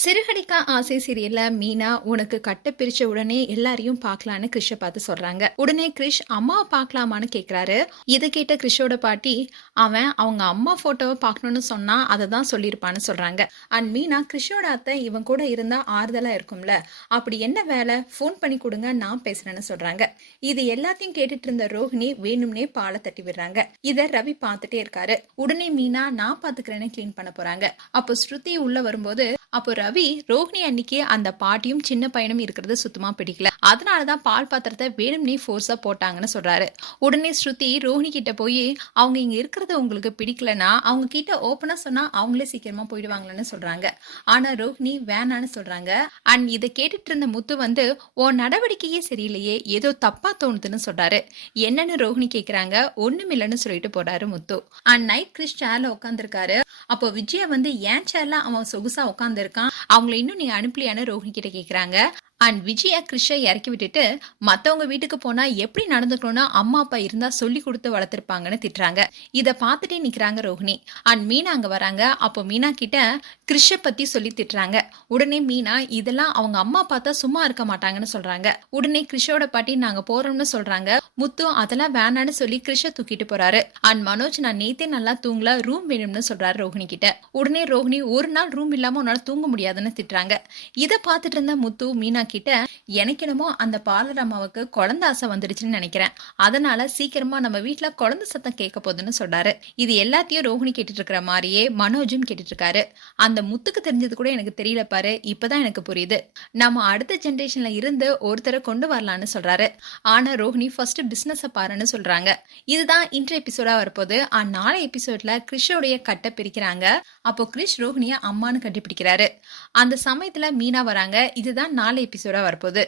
சிறுகடிக்கா ஆசை சீரியல்ல மீனா உனக்கு கட்ட பிரிச்ச உடனே எல்லாரையும் பார்க்கலான்னு கிறிஷ பார்த்து சொல்றாங்க. உடனே கிறிஷ் அம்மாவை பார்க்கலாமான்னு கேக்குறாரு. இதை கேட்ட கிறிஷோட பாட்டி அவன் அவங்க அம்மா போட்டோவை பார்க்கணும்னு சொன்னா அதை தான் சொல்லியிருப்பான்னு சொல்றாங்க. அண்ட் மீனா கிறிஷோட அத்தை இவன் கூட இருந்தா ஆறுதலா இருக்கும்ல. அப்படி என்ன வேலை? ஃபோன் பண்ணி கொடுங்க நான் பேசுறேன்னு சொல்றாங்க. இது எல்லாத்தையும் கேட்டுட்டு இருந்த ரோஹிணி வேணும்னே பாலை தட்டி விடுறாங்க. இத ரவி பார்த்துட்டே இருக்காரு. உடனே மீனா நான் பாத்துக்கிறேன்னு க்ளீன் பண்ண போறாங்க. அப்போ ஸ்ருதி உள்ள வரும்போது அப்போ ரவி ரோஹிணி அன்னைக்கு அந்த பாட்டியும் சின்ன பையனும் இருக்கிறது சுத்தமா பிடிக்கல. அதனாலதான் பால் பாத்திரத்தை வேணும்னே ஃபோர்ஸா போட்டாங்கன்னு சொல்றாரு. உடனே ஸ்ருதி ரோஹிணி கிட்ட போய் அவங்க இங்க இருக்கிறது உங்களுக்கு பிடிக்கலனா அவங்க கிட்ட ஓப்பனா சொன்னா அவங்களே சீக்கிரமா போயிடுவாங்களேன்னு சொல்றாங்க. ஆனா ரோஹிணி வேணான்னு சொல்றாங்க. அண்ட் இதை கேட்டுட்டு இருந்த முத்து வந்து உன் நடவடிக்கையே சரியில்லையே ஏதோ தப்பா தோணுதுன்னு சொல்றாரு. என்னன்னு ரோஹிணி கேக்குறாங்க. ஒண்ணுமில்லைன்னு சொல்லிட்டு போறாரு முத்து. அண்ட் நைட் கிறிஸ் சேர்ல உட்காந்துருக்காரு அப்போ விஜயா வந்து ஏன் சேர்ல அவன் சொகுசா வந்திருக்கான். அவங்கள இன்னும் நீங்க அனுப்பலையான்னு ரோஹிணி கிட்ட கேக்குறாங்க. அண்ட் விஜயா கிருஷ்ணை இறக்கி விட்டுட்டு மற்றவங்க வீட்டுக்கு போனா எப்படி நடந்துக்கணும்னு அம்மா அப்பா இருந்தா சொல்லி கொடுத்து வளர்த்துருப்பாங்கன்னு திட்டுறாங்க. இதை பார்த்துட்டே நிக்கிறாங்க ரோஹிணி. அண்ட் மீனா அங்க வராங்க. அப்போ மீனா கிட்ட கிருஷ பத்தி சொல்லி திட்டுறாங்க. உடனே மீனா இதெல்லாம் அவங்க அம்மா பார்த்தா சும்மா இருக்க மாட்டாங்கன்னு சொல்றாங்க. உடனே கிருஷோட பாட்டி நாங்க போறோம்னு சொல்றாங்க. முத்து அதெல்லாம் வேணான்னு சொல்லி கிருஷ தூக்கிட்டு போறாரு. அண்ட் மனோஜ் நான் நேத்தே நல்லா தூங்கல. ரூம் வேணும்னு சொல்றாரு ரோஹிணி கிட்ட. உடனே ரோஹிணி ஒரு நாள் ரூம் இல்லாம உன்னால தூங்க முடியாதுன்னு திட்டுறாங்க. இதை பார்த்துட்டு இருந்த முத்து மீனா கிட்ட எனக்கு என்னமோ அந்த பார்லர் அம்மாவுக்கு குழந்தை ஆசை வந்துடுச்சுன்னு நினைக்கிறேன். அதனால சீக்கிரமா நம்ம வீட்டுல குழந்தை சத்தம் கேட்க போகுதுன்னு சொல்றாரு. இது எல்லாத்தையும் ரோஹிணி கேட்டுட்டு இருக்கிற மாதிரியே மனோஜும் கேட்டுட்டு இருக்காரு அந்த முத்துக்கு தெரிஞ்சது கூட எனக்கு தெரியல பாரு இப்பதான் எனக்கு புரியுது. நம்ம அடுத்த ஜென்ரேஷன்ல இருந்து ஒருத்தரை கொண்டு வரலான்னு சொல்றாரு. ஆனா ரோஹிணி ஃபர்ஸ்ட் பிசினஸ் பாருன்னு சொல்றாங்க. இதுதான் இன்றைய எபிசோடா வரப்போது ஆ நாளை எபிசோட்ல கிறிஷோடைய கட்டை பிரிக்கிறாங்க. அப்போ கிறிஷ் ரோஹிணிய அம்மான்னு கண்டுபிடிக்கிறாரு. அந்த சமயத்துல மீனா வராங்க. இதுதான் நாளை எபிசோடா வரப்போகுது.